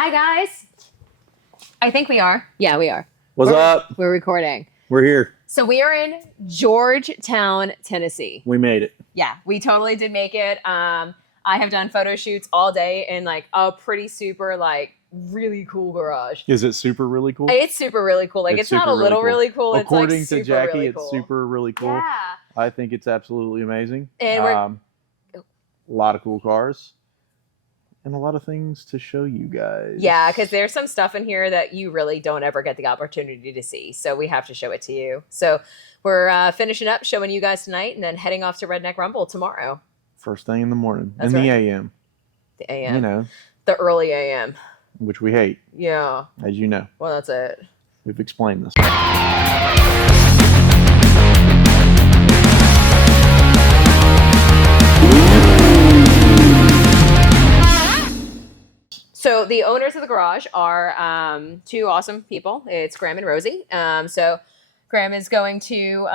Hi guys. I think we are. Yeah, we are. What's up? We're recording. We're here. So we are in Georgetown, Tennessee. We made it. Yeah, we totally did make it. I have done photo shoots all day in like a pretty super like really cool garage. Is it super really cool? It's super really cool. Like it's not a little really cool. According it's like to Jackie, really it's cool. super really cool. Yeah. I think it's absolutely amazing. And a lot of cool cars. And a lot of things to show you guys. Yeah, because there's some stuff in here that you really don't ever get the opportunity to see. So we have to show it to you. So we're finishing up showing you guys tonight and then heading off to Redneck Rumble tomorrow. First thing in the morning. That's in right. the AM. The AM. You know. The early AM. Which we hate. Yeah. As you know. Well, that's it. We've explained this. So the owners of the garage are two awesome people. It's Graham and Rosie. So Graham is going to...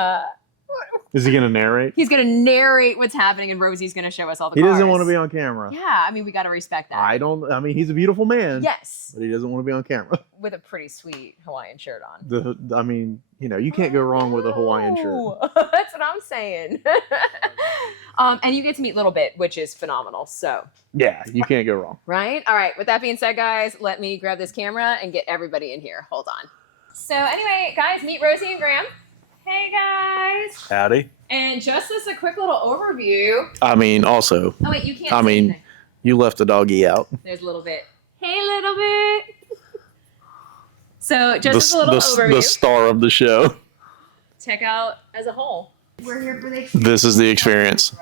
Is he going to narrate? He's going to narrate what's happening, and Rosie's going to show us all the He cars. doesn't want to be on camera. Yeah, I mean, we got to respect that. I mean, he's a beautiful man. Yes. But he doesn't want to be on camera. With a pretty sweet Hawaiian shirt on. I mean, you know, you can't go wrong with a Hawaiian shirt. That's what I'm saying. And you get to meet Little Bit, which is phenomenal. So yeah, you can't go wrong. Right? All right. With that being said, guys, let me grab this camera and get everybody in here. Hold on. So anyway, guys, meet Rosie and Graham. Hey, guys. Howdy. And just as a quick little overview. I mean, also. Oh, wait, you can't I see mean, anything. You left the doggy out. There's Little Bit. Hey, Little Bit. So just as a little overview. The star of the show. Check out as a whole. We're here for the experience. This is the experience.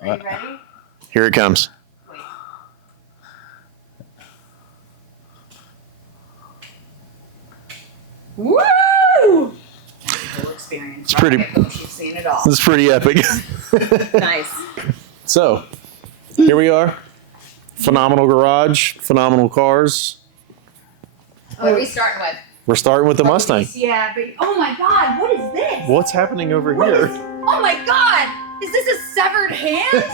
Right. Are you ready? Here it comes. Wait. Woo! Full experience. It's pretty. You've seen it all. It's pretty epic. Nice. So, here we are. Phenomenal garage. Phenomenal cars. What are we starting with? We're starting with the Mustang. Yeah, but oh my God, what is this? What's happening over here? Oh my God, is this a severed hand?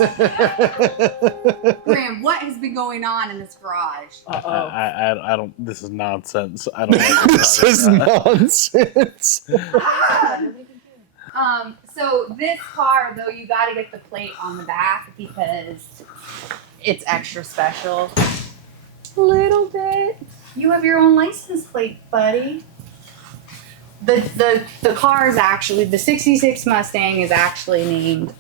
Graham, what has been going on in this garage? I don't. This is nonsense. I don't. Know This is nonsense. So this car, though, you got to get the plate on the back because it's extra special. Little Bit. You have your own license plate, buddy. The car is actually, the 66 Mustang is actually named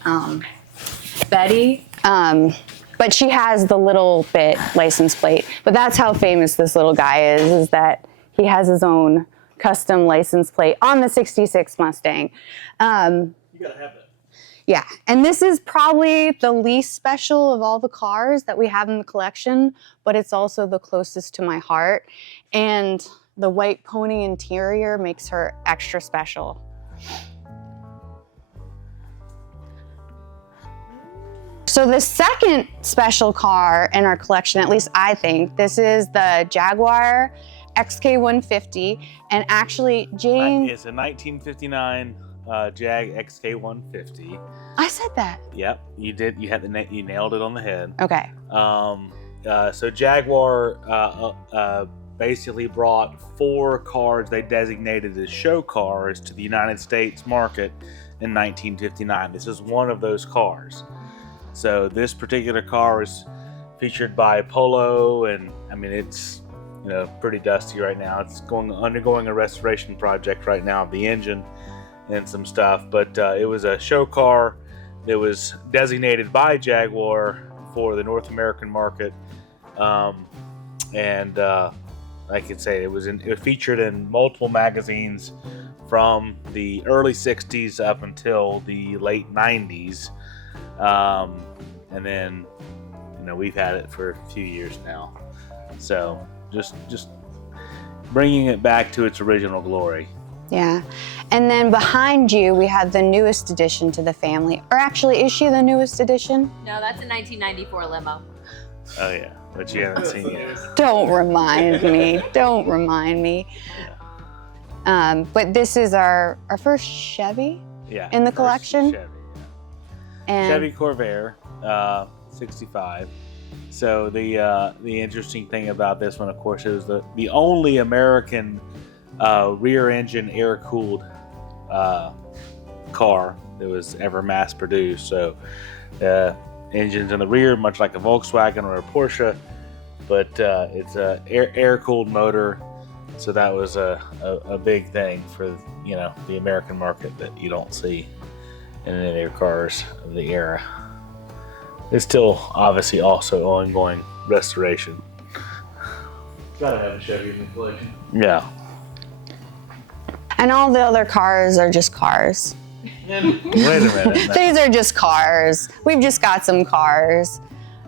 Betty. But she has the Little Bit license plate. But that's how famous this little guy is that he has his own custom license plate on the 66 Mustang. You gotta have that. Yeah, and this is probably the least special of all the cars that we have in the collection, but it's also the closest to my heart. And the white pony interior makes her extra special. So the second special car in our collection, at least I think, this is the Jaguar XK150. And actually, Jane... It's a 1959 Jag XK150. I said that. Yep, you did. You had you nailed it on the head. Okay. So Jaguar basically brought 4 cars they designated as show cars to the United States market in 1959. This is one of those cars. So this particular car is featured by Polo, and I mean it's pretty dusty right now. It's undergoing a restoration project right now of the engine and some stuff, but it was a show car that was designated by Jaguar for the North American market, and I could say it was featured in multiple magazines from the early 60s up until the late 90s, and then we've had it for a few years now, so just bringing it back to its original glory. Yeah. And then behind you, we have the newest addition to the family. Or actually, is she the newest addition? No, that's a 1994 limo. Oh, yeah. But you haven't seen yet. Don't remind me. Don't remind me. Yeah. But this is our first Chevy in the collection. Chevy, And Chevy Corvair, 65. So the interesting thing about this one, of course, is the only American rear engine air cooled car that was ever mass produced. So engines in the rear, much like a Volkswagen or a Porsche, but it's a air cooled motor. So that was a big thing for the American market that you don't see in any other cars of the era. It's still obviously also ongoing restoration. Gotta have a Chevy in the collection. Yeah. And all the other cars are just cars. Wait a minute. These are just cars. We've just got some cars.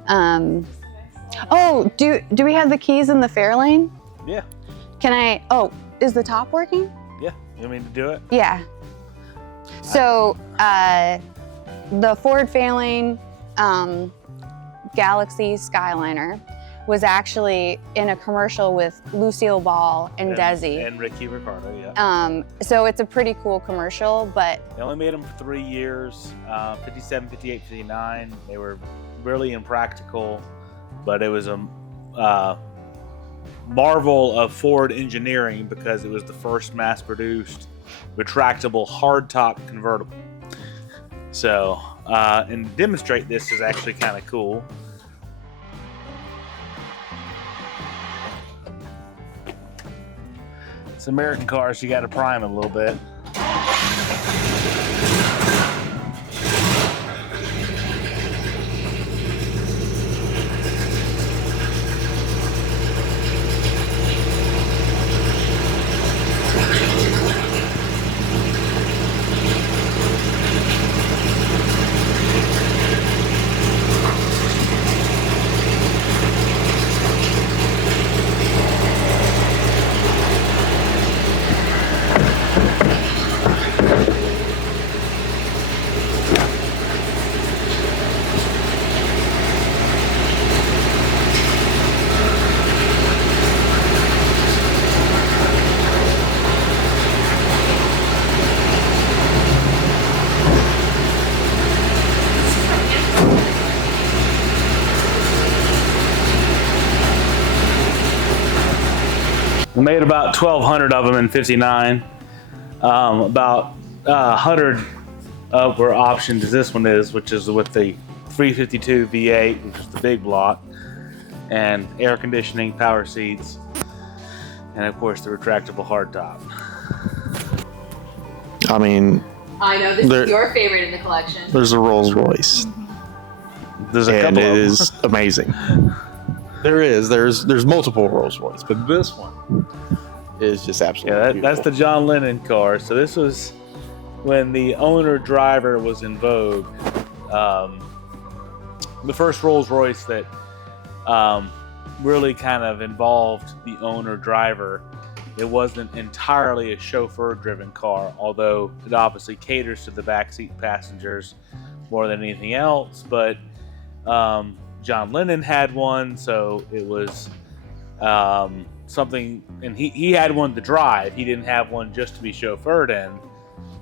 Oh, do we have the keys in the Fairlane? Yeah. Can I? Oh, is the top working? Yeah. You want me to do it? Yeah. So the Ford Fairlane Galaxy Skyliner was actually in a commercial with Lucille Ball and Desi. And Ricky Ricardo, yeah. So it's a pretty cool commercial, but They only made them for 3 years, 57, 58, 59. They were really impractical, but it was a marvel of Ford engineering because it was the first mass-produced retractable hardtop convertible. So, and to demonstrate this is actually kind of cool. It's American cars, you got to prime it a little bit. We made about 1,200 of them in '59. About 100 of were options as this one is, which is with the 352 V8, which is the big block, and air conditioning, power seats, and of course the retractable hardtop. I mean, I know this There- is your favorite in the collection. there's a Rolls-Royce, There's a and couple it of them. is amazing. There's multiple Rolls-Royce, but this one is just absolutely Yeah, beautiful. that's the John Lennon car. So this was when the owner-driver was in vogue. The first Rolls-Royce that really kind of involved the owner-driver. It wasn't entirely a chauffeur-driven car, although it obviously caters to the backseat passengers more than anything else. But John Lennon had one, so it was something, and he had one to drive. He didn't have one just to be chauffeured in.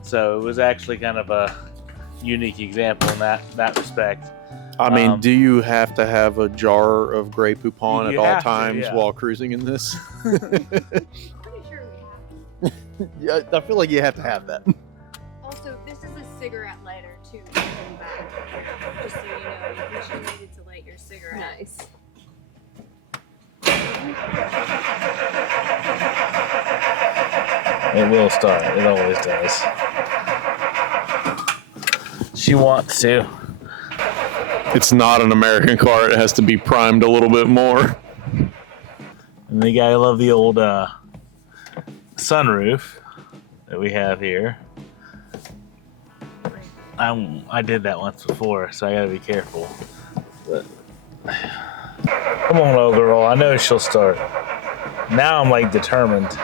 So it was actually kind of a unique example in that respect. I mean, do you have to have a jar of Grey Poupon at You all have to, times yeah. while cruising in this? pretty sure we have. Yeah, I feel like you have to have that. Also, this is a cigarette lighter too. In the back. Just so you know, in case you needed to light your cigarette. Nice. It will start. It always does. She wants to. It's not an American car. It has to be primed a little bit more. And you gotta love the old sunroof that we have here. I did that once before, so I gotta be careful. But come on, old girl. I know she'll start. Now I'm like determined.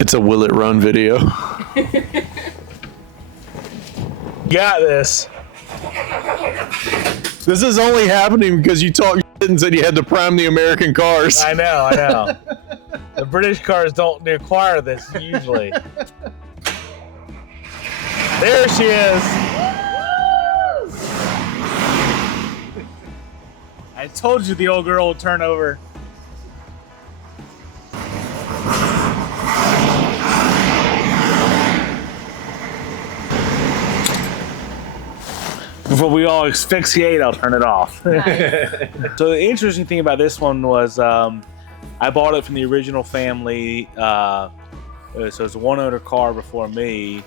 It's a will it run video. Got this. This is only happening because you talked shit and said you had to prime the American cars. I know. The British cars don't require this usually. There she is. I told you the old girl would turn over. Before we all asphyxiate, I'll turn it off. Nice. So the interesting thing about this one was I bought it from the original family. So it's a one-owner car before me.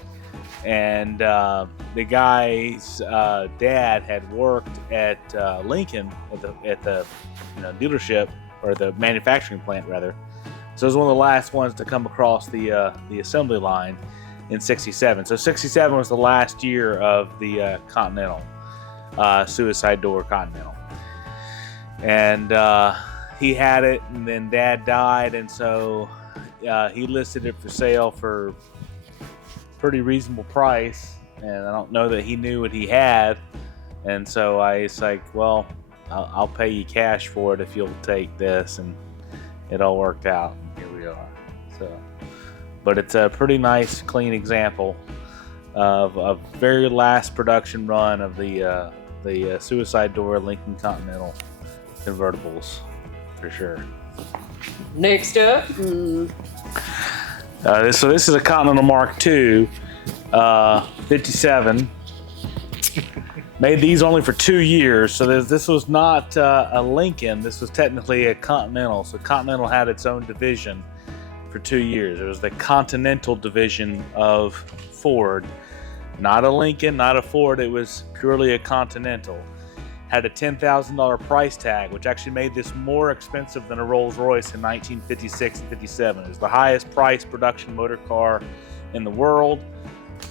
And the guy's dad had worked at Lincoln at the dealership, or the manufacturing plant rather. So it was one of the last ones to come across the assembly line in '67. So '67 was the last year of the Continental suicide door Continental, and he had it, and then Dad died, and so he listed it for sale for pretty reasonable price, and I don't know that he knew what he had, and so I was like, well, I'll pay you cash for it if you'll take this, and it all worked out. Here we are. So, but it's a pretty nice, clean example of a very last production run of the suicide door Lincoln Continental convertibles, for sure. Next up. So this is a Continental Mark II, 57. Made these only for 2 years, so this was not a Lincoln. This was technically a Continental. So Continental had its own division for 2 years. It was the Continental division of Ford, not a Lincoln, not a Ford. It was purely a Continental. Had a $10,000 price tag, which actually made this more expensive than a Rolls-Royce in 1956 and 57. It was the highest priced production motor car in the world.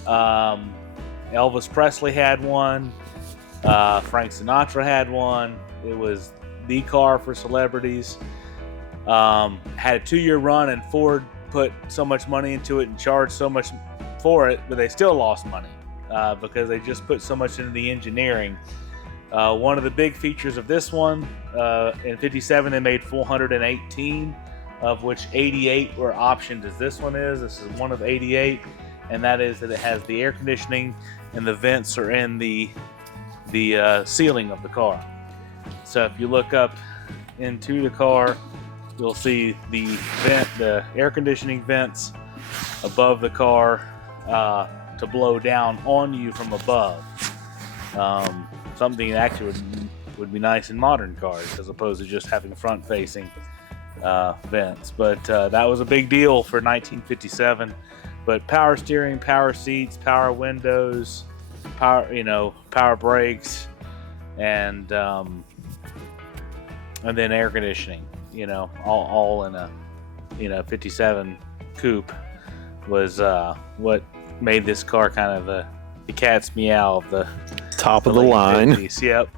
Elvis Presley had one. Frank Sinatra had one. It was the car for celebrities. Had a 2-year run, and Ford put so much money into it and charged so much for it, but they still lost money because they just put so much into the engineering. One of the big features of this one, in 57 they made 418, of which 88 were optioned as this one is. This is one of 88, and that is that it has the air conditioning and the vents are in the ceiling of the car. So if you look up into the car, you'll see the air conditioning vents above the car to blow down on you from above. Something that actually would be nice in modern cars, as opposed to just having front-facing vents. But that was a big deal for 1957. But power steering, power seats, power windows, power brakes, and then air conditioning. All in a 57 coupe was what made this car kind of the cat's meow of the Top of the line. 50s. Yep.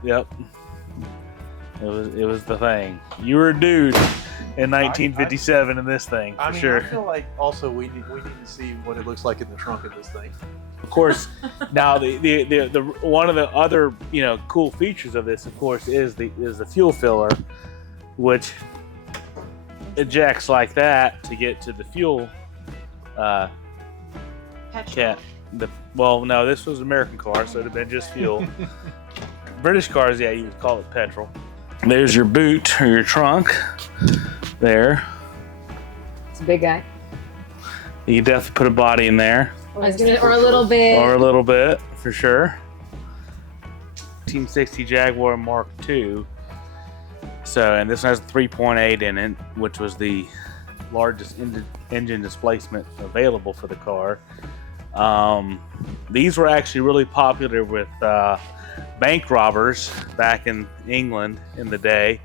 It was the thing. You were a dude in 1957 in this thing, for sure. I feel like also we need to see what it looks like in the trunk of this thing. Of course, now the one of the other cool features of this, of course, is the fuel filler, which ejects like that to get to the fuel. No, this was an American car, so it'd have been just fuel. British cars, yeah, you would call it petrol. There's your boot or your trunk. There. It's a big guy. You can definitely put a body in there. Or a little bit. Or a little bit, for sure. 1960 Jaguar Mark II. So, and this one has a 3.8 in it, which was the largest engine displacement available for the car. These were actually really popular with bank robbers back in England in the day,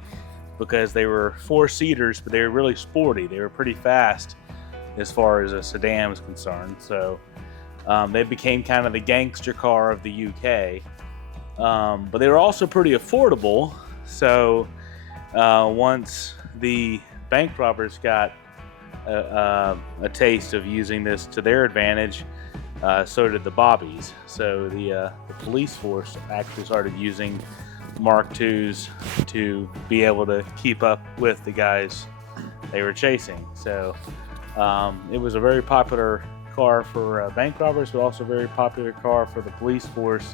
because they were 4-seaters, but they were really sporty. They were pretty fast as far as a sedan was concerned. So they became kind of the gangster car of the UK. But they were also pretty affordable. So once the bank robbers got a taste of using this to their advantage, so did the bobbies. So the police force actually started using Mark IIs to be able to keep up with the guys they were chasing. So it was a very popular car for bank robbers, but also a very popular car for the police force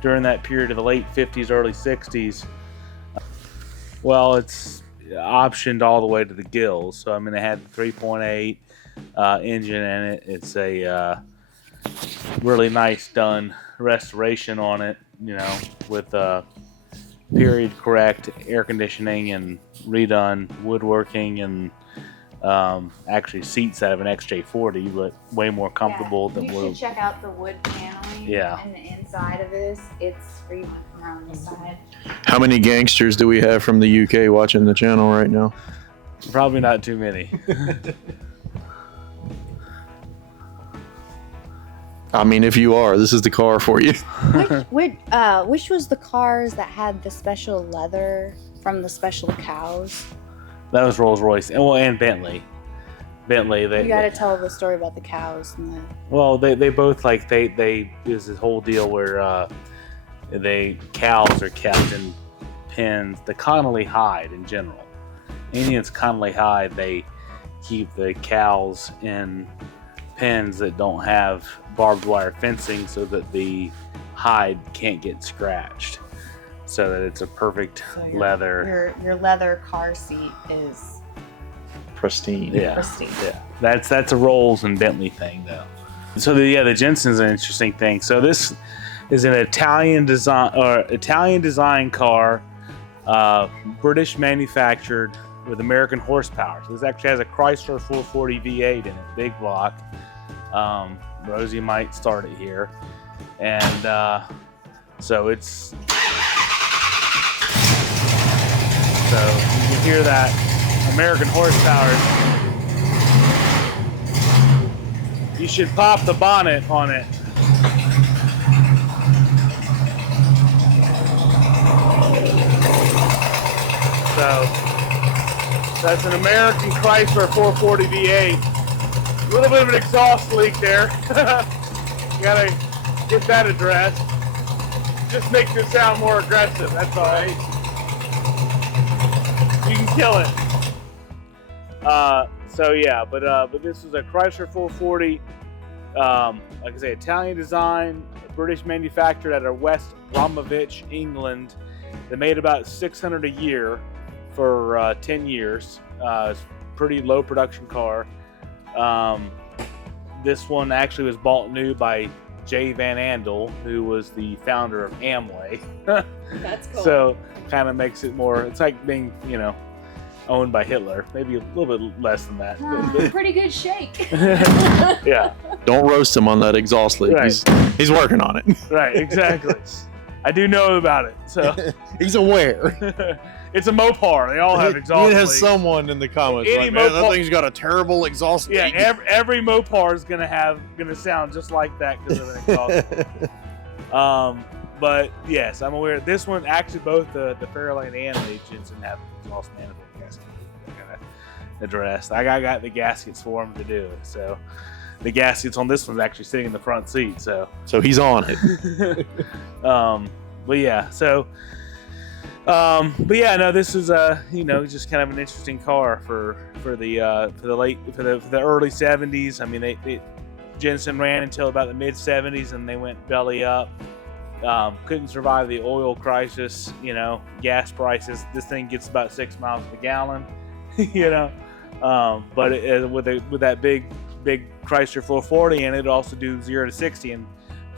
during that period of the late 50s, early 60s. Well, it's optioned all the way to the gills. So I mean, they had the 3.8 engine in it. It's a really nice done restoration on it. You know, with period correct air conditioning and redone woodworking and actually seats out of an XJ40, but way more comfortable than you should check out the wood paneling. Yeah. And the inside of this, it's where you want to come around the side. How many gangsters do we have from the UK watching the channel right now? Probably not too many. I mean, if you are, this is the car for you. Which was the cars that had the special leather from the special cows? That was Rolls-Royce, and Bentley. You got to tell the story about the cows and the. Well, they both like they there's this whole deal where cows are kept in pens. The Connolly hide in general. Indians Connolly hide. They keep the cows in pens that don't have barbed wire fencing, so that the hide can't get scratched. So that it's a perfect leather. Your leather car seat is Pristine. Yeah. pristine. Yeah, that's a Rolls and Bentley thing, though. So the Jensen's an interesting thing. So this is an Italian design car, British manufactured with American horsepower. So this actually has a Chrysler 440 V8 in it, big block. Rosie might start it here, and so it's you can hear that American horsepower. You should pop the bonnet on it. So that's an American Chrysler 440 V8. A little bit of an exhaust leak there. You gotta get that addressed. Just makes it sound more aggressive, that's all right. You can kill it. So yeah, but this is a Chrysler 440, like I say, Italian design, British manufactured out of West Bromwich, England. They made about 600 a year for 10 years. It's a pretty low production car. This one actually was bought new by J. Van Andel, who was the founder of Amway. That's cool. So kind of makes it more, it's like being, owned by Hitler. Maybe a little bit less than that. Pretty good shake. Yeah, Don't roast him on that exhaust leak. Right. He's working on it. right, exactly. I do know about it. So He's aware. it's a Mopar. They all have exhaust It has leaks. someone in the comments Any like, man, that Mopar- thing's got a terrible exhaust Yeah, leak. every Mopar is gonna sound just like that because of an exhaust leak. But yes, I'm aware. This one actually, both the Fairlane and the Jensen have exhaust manifold gaskets. I gotta address. I got the gaskets for them to do it. So the gaskets on this one's actually sitting in the front seat. So He's on it. but yeah, so. But yeah, no, this is just kind of an interesting car for the early 70s. I mean, Jensen ran until about the mid 70s, and they went belly up. Couldn't survive the oil crisis, gas prices. This thing gets about 6 miles per gallon, but with that big Chrysler 440, and it also do 0 to 60 in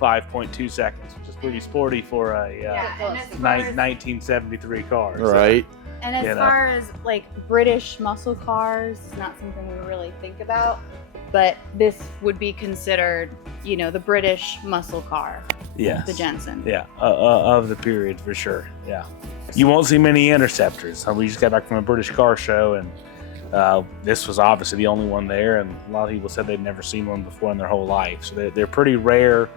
5.2 seconds, which is pretty sporty for a And as far as, 1973 car. Right. and as far as like British muscle cars, it's not something we really think about, but this would be considered, the British muscle car, Yes. the Jensen. Yeah, of the period for sure. Yeah, you won't see many Interceptors. We just got back from a British car show, and this was obviously the only one there. And a lot of people said they'd never seen one before in their whole life. So they're pretty rare.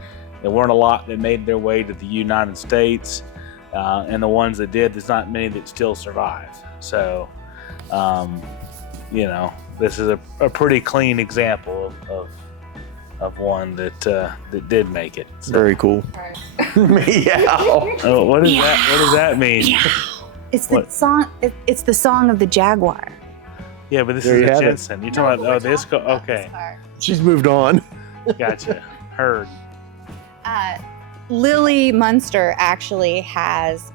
There weren't a lot that made their way to the United States, and the ones that did, there's not many that still survive. So, this is a pretty clean example of one that did make it. So. Very cool. Meow. Oh, what is that? What does that mean? It's the What? song. It's the song of the Jaguar. Yeah, but this There is you a have it. Jensen. You're talking about this car? Okay, She's moved on. gotcha. Heard. Lily Munster actually has,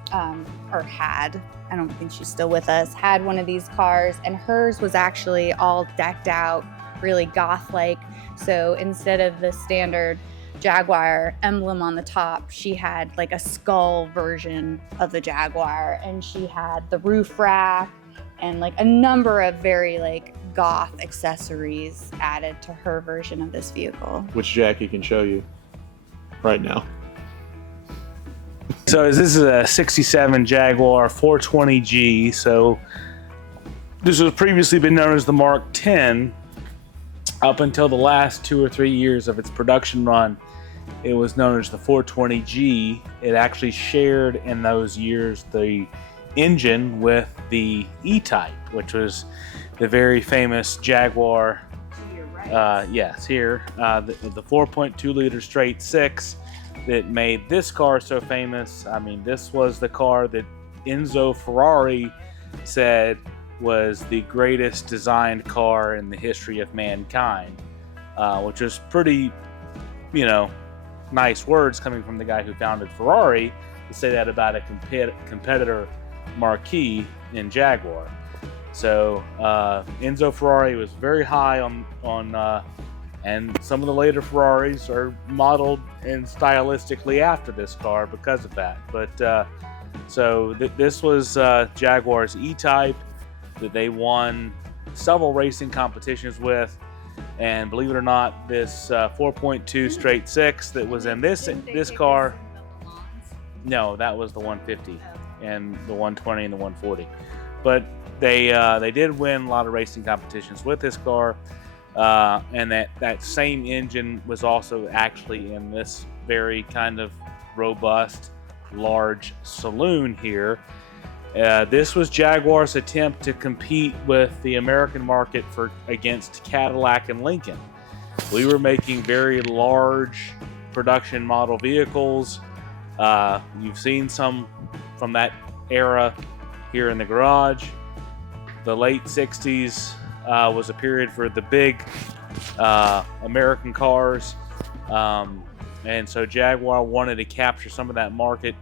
or had, I don't think she's still with us, had one of these cars, and hers was actually all decked out, really goth-like. So instead of the standard Jaguar emblem on the top, she had like a skull version of the Jaguar, and she had the roof rack and like a number of very like goth accessories added to her version of this vehicle. Which Jackie can show you right now. So this is a 67 Jaguar 420G. So this was previously been known as the Mark X. Up until the last 2 or 3 years of its production run, it was known as the 420G. It actually shared in those years the engine with the E-Type, which was the very famous Jaguar. Yes, here, the 4.2 liter straight six that made this car so famous. I mean, this was the car that Enzo Ferrari said was the greatest designed car in the history of mankind, which was pretty, nice words coming from the guy who founded Ferrari to say that about a competitor marquee in Jaguar. So Enzo Ferrari was very high on and some of the later Ferraris are modeled and stylistically after this car because of that. But this was Jaguar's E-Type that they won several racing competitions with, and believe it or not, this 4.2 straight six that was in this car. No, that was the 150 and the 120 and the 140. But they did win a lot of racing competitions with this car, and that same engine was also actually in this very kind of robust, large saloon here. This was Jaguar's attempt to compete with the American market against Cadillac and Lincoln. We were making very large production model vehicles. You've seen some from that era here in the garage. The late 60s was a period for the big American cars. And so Jaguar wanted to capture some of that market.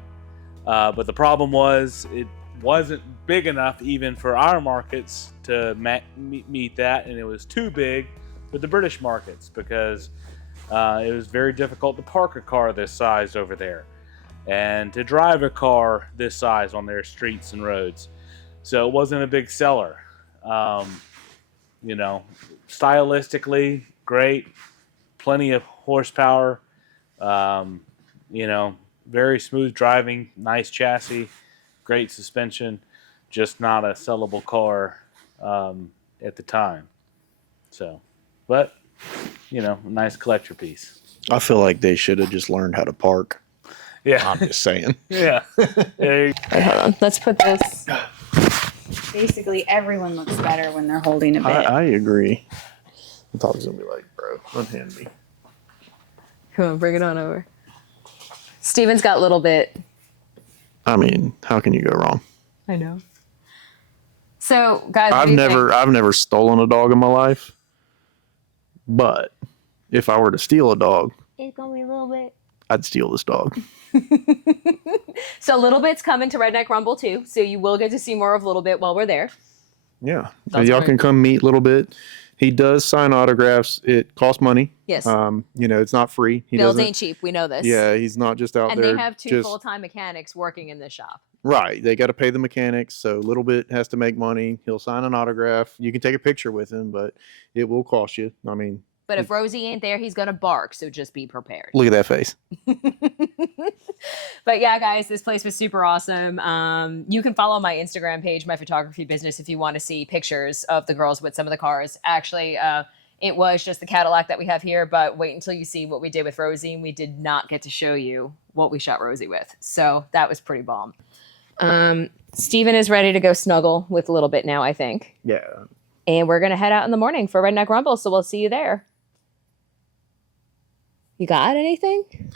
But the problem was it wasn't big enough even for our markets to meet that, and it was too big for the British markets because it was very difficult to park a car this size over there and to drive a car this size on their streets and roads. So it wasn't a big seller. Stylistically great, plenty of horsepower, very smooth driving, nice chassis, great suspension, just not a sellable car at the time. So, but, a nice collector piece. I feel like they should have just learned how to park. Yeah. I'm just saying. Yeah. Wait, hold on. Let's put this. Basically, everyone looks better when they're holding a bit. I agree. I thought he was going to be like, bro, unhand me. Come on, bring it on over. Steven's got a little bit. I mean, how can you go wrong? I know. So, guys, I've never stolen a dog in my life. But if I were to steal a dog, it's gonna be a little bit. I'd steal this dog. So Little Bit's coming to Redneck Rumble too, so you will get to see more of Little Bit while we're there. Yeah. That's Y'all great. can come meet Little Bit. He does sign autographs. It costs money. Yes. It's not free. Bills ain't cheap. We know this. Yeah, he's not just out and there. they have two full-time mechanics working in this shop. Right. They got to pay the mechanics, so Little Bit has to make money. He'll sign an autograph. You can take a picture with him, but it will cost you. I mean, but if Rosie ain't there, he's gonna bark, so just be prepared. look at that face. But yeah, guys, this place was super awesome. You can follow my Instagram page, My Photography Business, if you want to see pictures of the girls with some of the cars. Actually, it was just the Cadillac that we have here, but wait until you see what we did with Rosie, and we did not get to show you what we shot Rosie with. So that was pretty bomb. Steven is ready to go snuggle with a Little Bit now, I think. Yeah. And we're going to head out in the morning for Redneck Rumble, so we'll see you there. You got anything?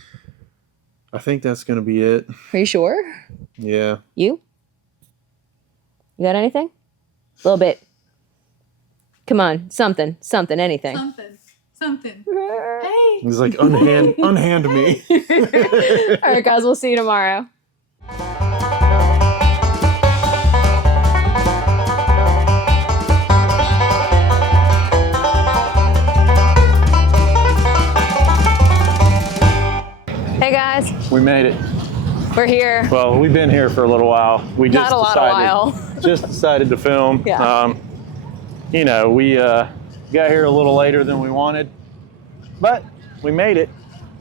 I think that's going to be it. Are you sure? Yeah. You got anything? A little bit. Come on, something, anything. Something. Hey. He's like, unhand me. All right, guys, we'll see you tomorrow. We made it. We're here. Well, we've been here for a little while. We just Not a lot of while. just decided to film. Yeah. You know, we got here a little later than we wanted, but we made it.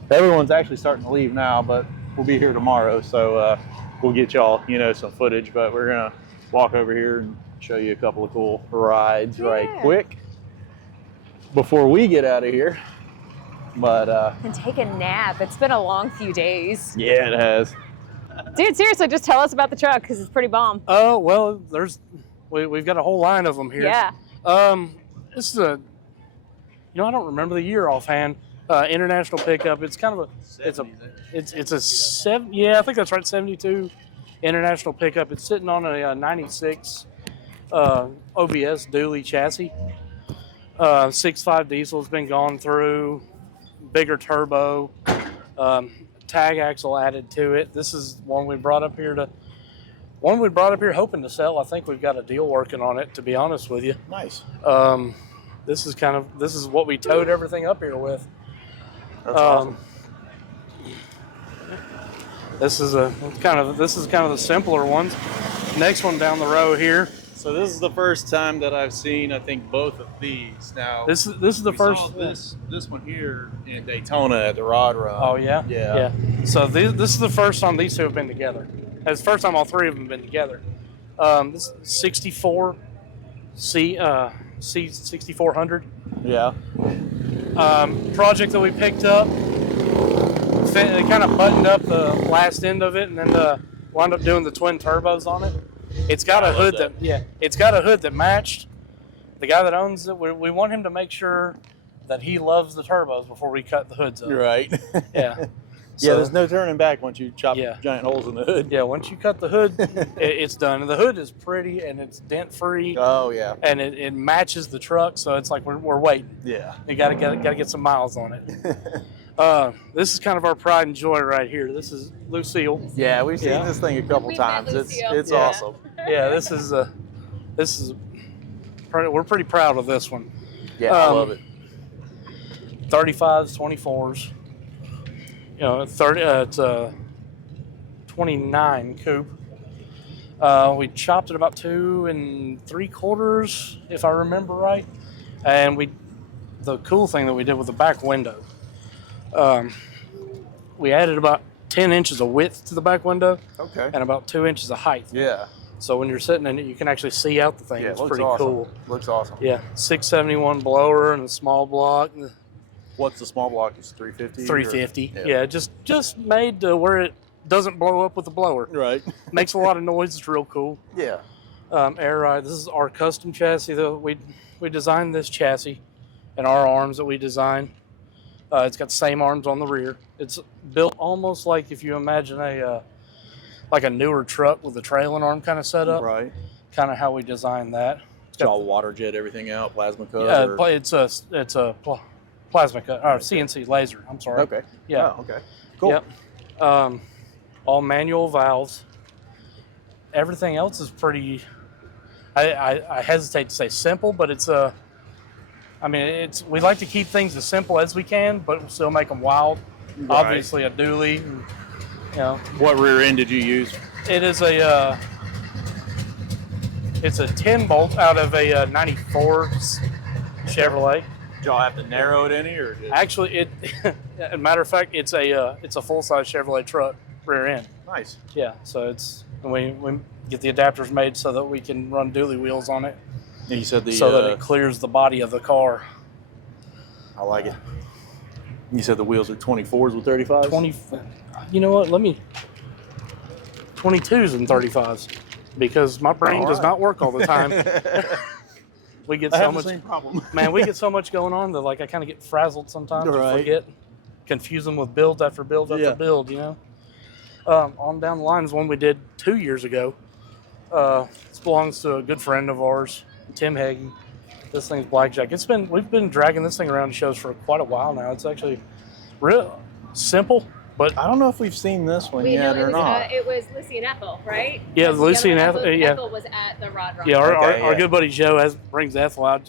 Everyone's actually starting to leave now, but we'll be here tomorrow, so we'll get y'all, you know, some footage. But we're gonna walk over here and show you a couple of cool rides right quick before we get out of here. But And take a nap. It's been a long few days. yeah, it has. Dude, seriously, just tell us about the truck because it's pretty bomb. Oh, well, we've got a whole line of them here. Yeah. This is a, you know, I don't remember the year offhand. International pickup. It's kind of it's a seven. Yeah, I think that's right. 72 international pickup. It's sitting on a 96 OBS dually chassis. 6.5 diesel has been gone through. Bigger turbo. Tag axle added to it. This is one we brought up here hoping to sell. I think we've got a deal working on it, to be honest with you. Nice. This is what we towed everything up here with. That's awesome. This is kind of the simpler ones. Next one down the row here. So this is the first time that I've seen, I think, both of these. Now This is the first. saw this one here in Daytona at the Rod Run. Oh yeah. Yeah. So this is the first time these two have been together. It's the first time all three of them have been together. This 64 C6400 Yeah. project that we picked up. They kind of buttoned up the last end of it, and then wound up doing the twin turbos on it. It's got a hood it's got a hood that matched. The guy that owns it, we want him to make sure that he loves the turbos before we cut the hoods up. Right. Yeah. Yeah, there's no turning back once you chop Yeah. giant holes in the hood. Yeah, once you cut the hood, it's done. And the hood is pretty and it's dent free, Oh yeah. and it matches the truck, so it's like we're waiting. Yeah. You gotta get some miles on it. This is kind of our pride and joy right here. This is Lucille. Yeah, we've seen Yeah. this thing a couple We've met times. Lucille. It's Yeah. awesome. Yeah, this is we're pretty proud of this one. Yeah, I love it. 35s, 24s. You know, it's a 29 coupe. We chopped it about 2 3/4, if I remember right. And the cool thing that we did with the back window, we added about 10 inches of width to the back window Okay. and about 2 inches of height. Yeah. So when you're sitting in it, you can actually see out the thing. Yeah, It's it looks pretty awesome. cool. Looks awesome. Yeah, 671 blower and a small block. What's the small block? It's 350. 350. Or- Yeah, just made to where it doesn't blow up with the blower. Right. Makes a lot of noise. It's real cool. Yeah. Air ride. This is our custom chassis. Though we designed this chassis and our arms that we designed. It's got the same arms on the rear. It's built almost like if you imagine like a newer truck with a trailing arm kind of setup. Right. Kind of how we designed that. It's all water jet everything out, plasma cut. Yeah, or- it's a plasma cut or CNC laser. I'm sorry. Okay. Yeah. Oh, okay. Cool. Yep. All manual valves. Everything else is pretty. I hesitate to say simple, but it's we like to keep things as simple as we can, but still make them wild. Right. Obviously, a dually. You know, What rear end did you use? it is it's a 10 bolt out of a 94 Chevrolet. Did y'all have to narrow it any, or did... Actually, as a matter of fact, it's a full size Chevrolet truck rear end. Nice. Yeah, so we get the adapters made so that we can run dually wheels on it, And you said so that it clears the body of the car. I like it. You said the wheels are 24s with 35s? 20. You know what? 22s and 35s, because my brain does not work all the time. We get I so have much. the same problem. Man, we get so much going on that I kind of get frazzled sometimes. And Right. forget, confuse them with build after build after Yeah. build. You know. On down the line is one we did 2 years ago. This belongs to a good friend of ours, Tim Hagee. This thing's blackjack. We've been dragging this thing around shows for quite a while now. It's actually real simple, but I don't know if we've seen this one We yet know or not. it was Lucy and Ethel, right? Yeah, That's the Lucy other and one. Ethel, yeah. Ethel was at the Rod Run. yeah, Okay, our yeah. good buddy Joe brings Ethel out.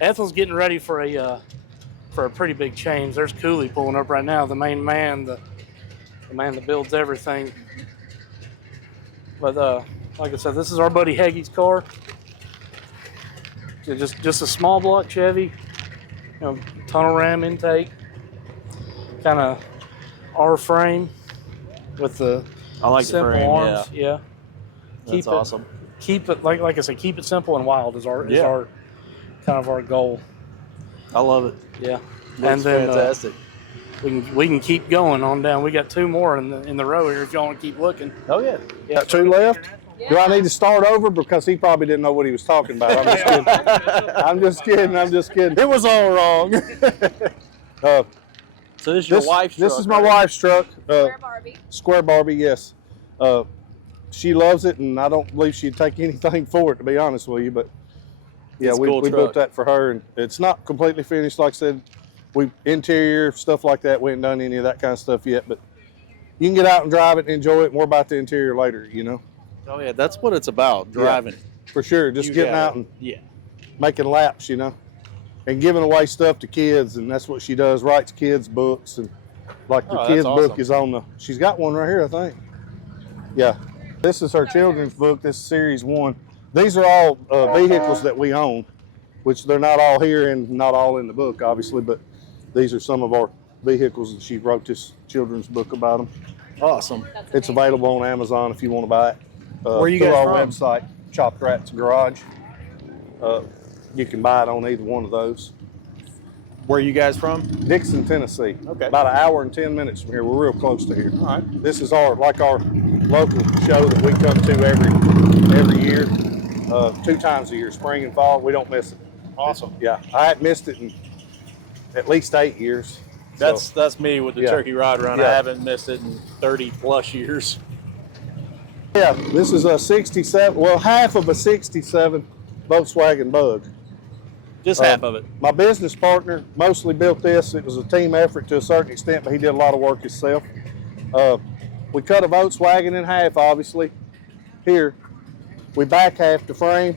Ethel's getting ready for a pretty big change. There's Cooley pulling up right now, the main man, the man that builds everything. But like I said, this is our buddy Heggy's car. Just a small block Chevy, tunnel ram intake, kind of R frame with the I like the simple frame, arms. Yeah. That's awesome. Keep it like I said, keep it simple and wild is our kind of our goal. I love it. Yeah. Looks and then fantastic. we can keep going on down. We got 2 more in the row here if y'all want to keep looking. Oh yeah. Got 2 left? Yeah. Do I need to start over? Because he probably didn't know what he was talking about. I'm just kidding. I'm just kidding. It was all wrong. So this is your wife's truck? This is my wife's truck. Square Barbie. Square Barbie, yes. She loves it, and I don't believe she'd take anything for it, to be honest with you. But yeah, It's a we cool built truck. that for her, and it's not completely finished. Like I said, we interior stuff like that. We ain't done any of that kind of stuff yet, but you can get out and drive it and enjoy it. And more about the interior later, Oh yeah, that's what it's about, driving. for sure. Just You getting got out it. and Yeah. making laps, and giving away stuff to kids, and that's what she does. Writes kids books, and like the Oh, kids that's book awesome. is on the. She's got one right here, I think. Yeah, this is her children's book. This is series 1. These are all vehicles that we own, which they're not all here and not all in the book, obviously, but these are some of our vehicles, and she wrote this children's book about them. Awesome. It's available on Amazon if you want to buy it. Where are you through guys our from? website, Chopped Rat's Garage. You can buy it on either one of those. Where are you guys from? Dixon, Tennessee. Okay. About an hour and 10 minutes from here. We're real close to here. All right. This is our local show that we come to every year, 2 times a year, spring and fall. We don't miss it. Awesome. Yeah, I haven't missed it in at least 8 years. That's me with the Yeah. turkey ride run. I Yeah. haven't missed it in 30 plus years. Yeah, this is a 67, well, half of a 67 Volkswagen Bug. Just half of it. My business partner mostly built this. It was a team effort to a certain extent, but he did a lot of work himself. We cut a Volkswagen in half, obviously. Here, we back half the frame,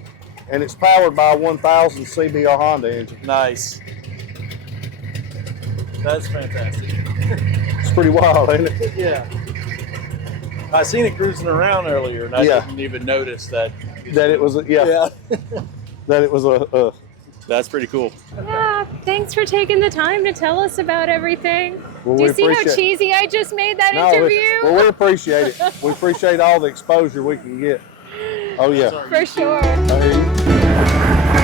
and it's powered by a 1000 CBR Honda engine. Nice. That's fantastic. It's pretty wild, ain't it? Yeah. I seen it cruising around earlier, and I Yeah. didn't even notice that. That it was, that it was a That's pretty cool. Yeah, thanks for taking the time to tell us about everything. Well, Do we you see how appreciate- cheesy I just made that No, interview? we appreciate it. We appreciate all the exposure we can get. Oh yeah. For sure. I hear you.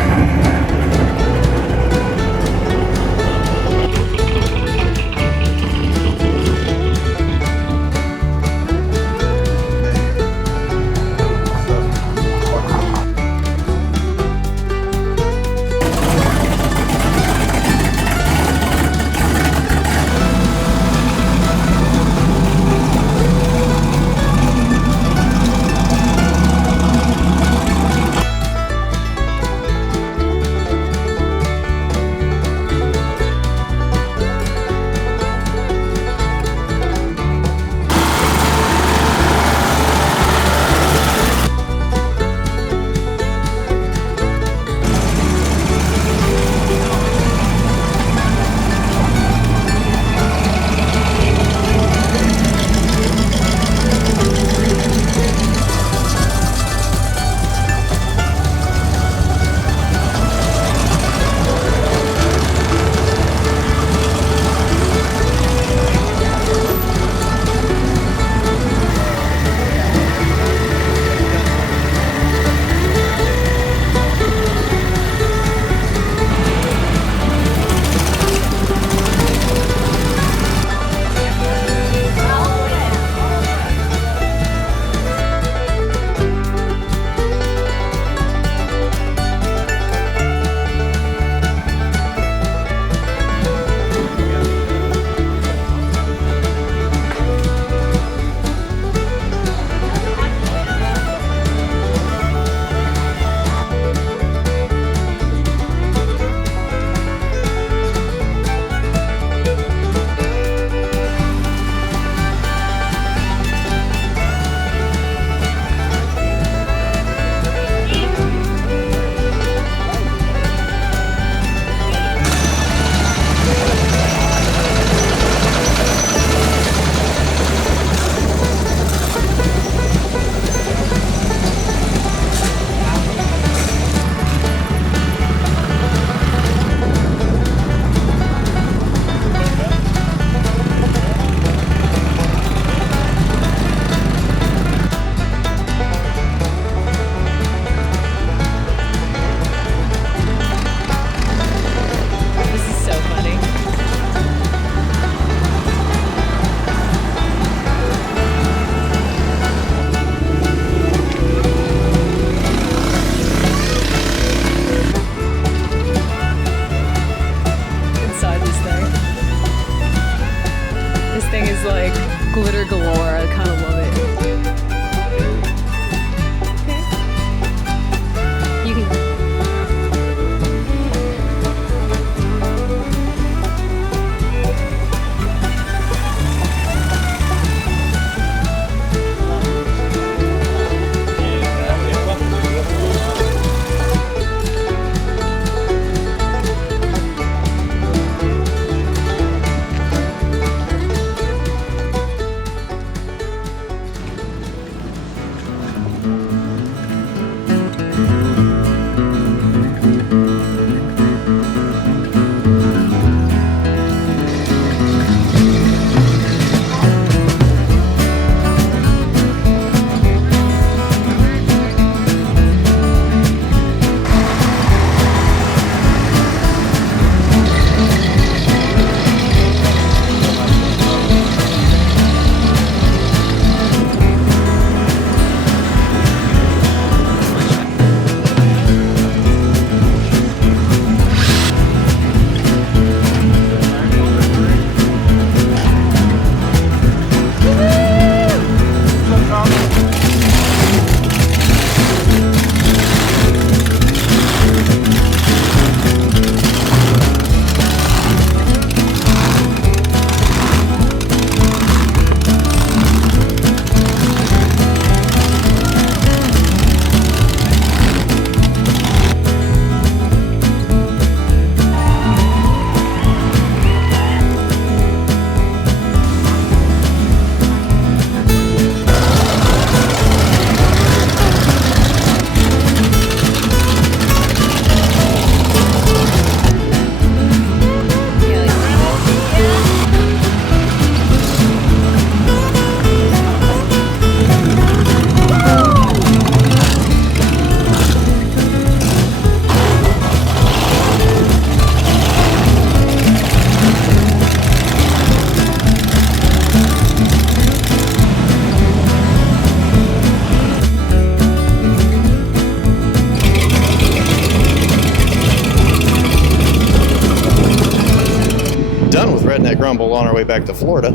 Redneck Rumble on our way back to Florida.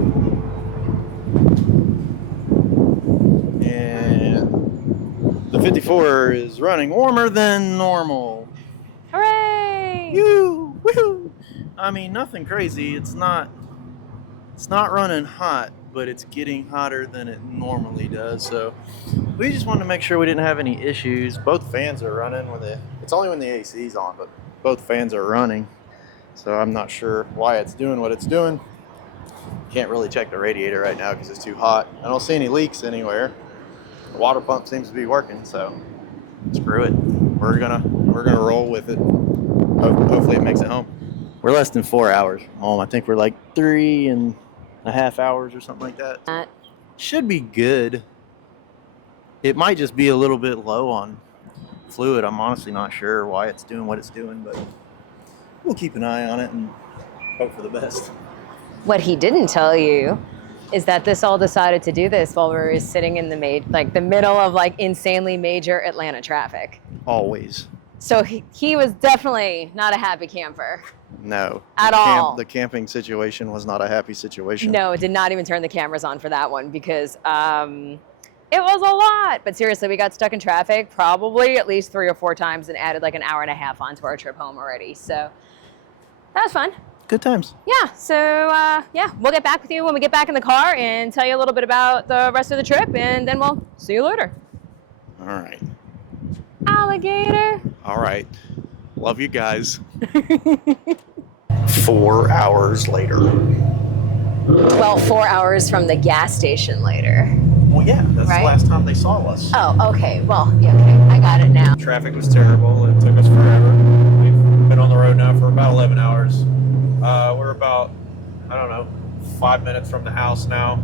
And the 54 is running warmer than normal. Hooray! Woo! I mean, nothing crazy. It's not running hot, but it's getting hotter than it normally does. So we just wanted to make sure we didn't have any issues. Both fans are running it's only when the AC's on, but both fans are running. So I'm not sure why it's doing what it's doing. Can't really check the radiator right now because it's too hot. I don't see any leaks anywhere. The water pump seems to be working, so screw it. We're gonna roll with it. Hopefully it makes it home. We're less than 4 hours from home. I think we're like 3.5 hours or something like that. Should be good. It might just be a little bit low on fluid. I'm honestly not sure why it's doing what it's doing, but we'll keep an eye on it and hope for the best. What he didn't tell you is that this all decided to do this while we were sitting in the middle of like insanely major Atlanta traffic. Always. So he was definitely not a happy camper. No. At all. The camping situation was not a happy situation. No, it did not even turn the cameras on for that one because it was a lot. But seriously, we got stuck in traffic probably at least 3 or 4 times and added like an hour and a half onto our trip home already. So that was fun. Good times. Yeah, so yeah, we'll get back with you when we get back in the car and tell you a little bit about the rest of the trip, and then we'll see you later. All right. Alligator. All right. Love you guys. 4 hours later. Well, 4 hours from the gas station later. Well, yeah, that's Right? the last time they saw us. Oh, okay. Well, yeah, okay. I got it now. Traffic was terrible. It took us forever. We've been on the road now for about 11 hours. We're about, I don't know, 5 minutes from the house now.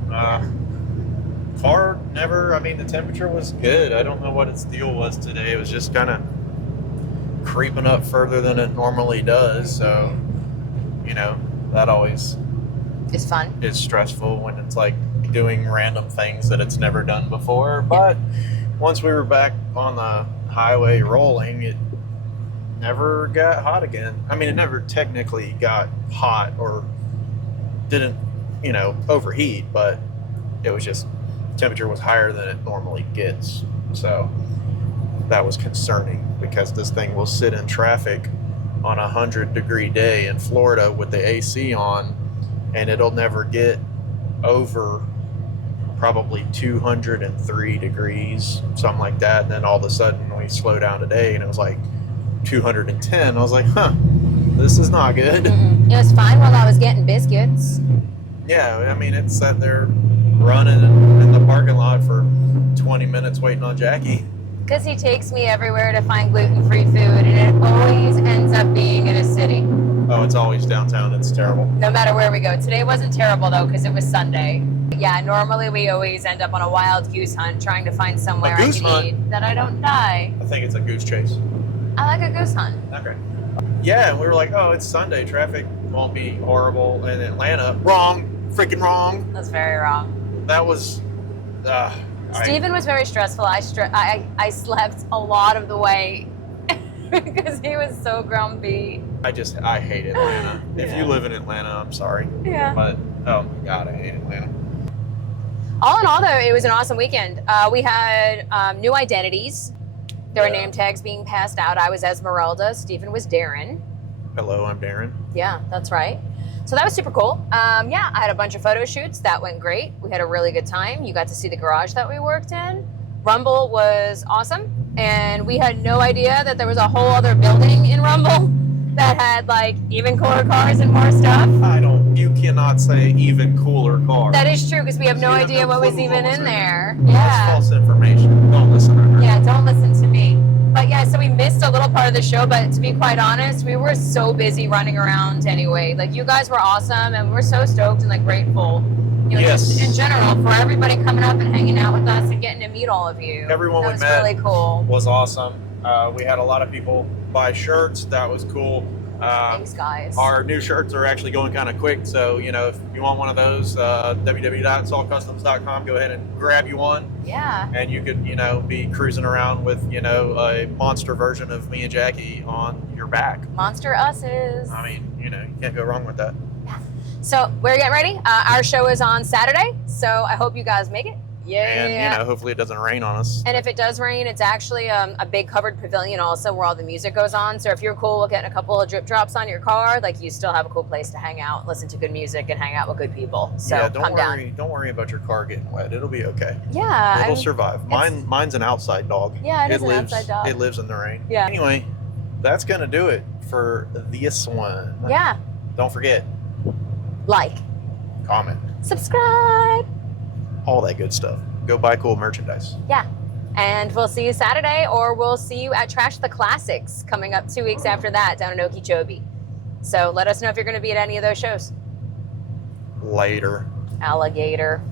Car the temperature was good. I don't know what its deal was today. It was just kind of creeping up further than it normally does. So, that always It's fun. is stressful when it's like doing random things that it's never done before. But once we were back on the highway rolling, it never got hot again. I mean, it never technically got hot or didn't, overheat, but it was just temperature was higher than it normally gets. So that was concerning because this thing will sit in traffic on a 100-degree day in Florida with the AC on, and it'll never get over probably 203 degrees, something like that. And then all of a sudden we slow down today and it was like 210. I was like, this is not good. It was fine while I was getting biscuits. Yeah, it sat there running in the parking lot for 20 minutes waiting on Jackie. Because he takes me everywhere to find gluten-free food, and it always ends up being in a city. Oh, it's always downtown. It's terrible. No matter where we go. Today wasn't terrible, though, because it was Sunday. Yeah, normally we always end up on a wild goose hunt trying to find somewhere I can eat that I don't die. I think it's a goose chase. I like a goose hunt. Okay. Yeah, and we were like, oh, it's Sunday. Traffic won't be horrible in Atlanta. Wrong. Freaking wrong. That's very wrong. That was... Stephen was very stressful. I slept a lot of the way because he was so grumpy. I hate Atlanta. If you live in Atlanta, I'm sorry. Yeah. But, oh my God, I hate Atlanta. All in all, though, it was an awesome weekend. We had new identities. There were name tags being passed out. I was Esmeralda. Stephen was Darren. Hello, I'm Darren. Yeah, that's right. So that was super cool. I had a bunch of photo shoots. That went great. We had a really good time. You got to see the garage that we worked in. Rumble was awesome. And we had no idea that there was a whole other building in Rumble that had like even cooler cars and more stuff. You cannot say even cooler cars. That is true because we have no idea what was even in there. That's Yeah. false information. Don't listen to her. Yeah, don't listen to me. But yeah, so we missed a little part of the show, but to be quite honest, we were so busy running around anyway. Like, you guys were awesome, and we're so stoked and like grateful, just in general, for everybody coming up and hanging out with us and getting to meet all of you. Everyone that we was met really cool. was awesome. We had a lot of people buy shirts. That was cool. Thanks, guys. Our new shirts are actually going kind of quick, so if you want one of those, www.saltcustoms.com, go ahead and grab you one. Yeah. And you could, be cruising around with, a monster version of me and Jackie on your back. Monster Us's. I mean, you can't go wrong with that. So we're getting ready. Our show is on Saturday, so I hope you guys make it. Yeah. And, you know, hopefully it doesn't rain on us. And if it does rain, it's actually a big covered pavilion also where all the music goes on. So if you're cool with getting a couple of drip drops on your car, like you still have a cool place to hang out, listen to good music, and hang out with good people. So yeah, come down. Don't worry about your car getting wet. It'll be okay. Yeah. It'll survive. Mine's an outside dog. Yeah, it is an outside dog. It lives in the rain. Yeah. Anyway, that's going to do it for this one. Yeah. Don't forget, Like, comment, subscribe. all that good stuff. Go buy cool merchandise. Yeah. And we'll see you Saturday, or we'll see you at Trash the Classics coming up 2 weeks after that down in Okeechobee. So let us know if you're going to be at any of those shows. Later. Alligator.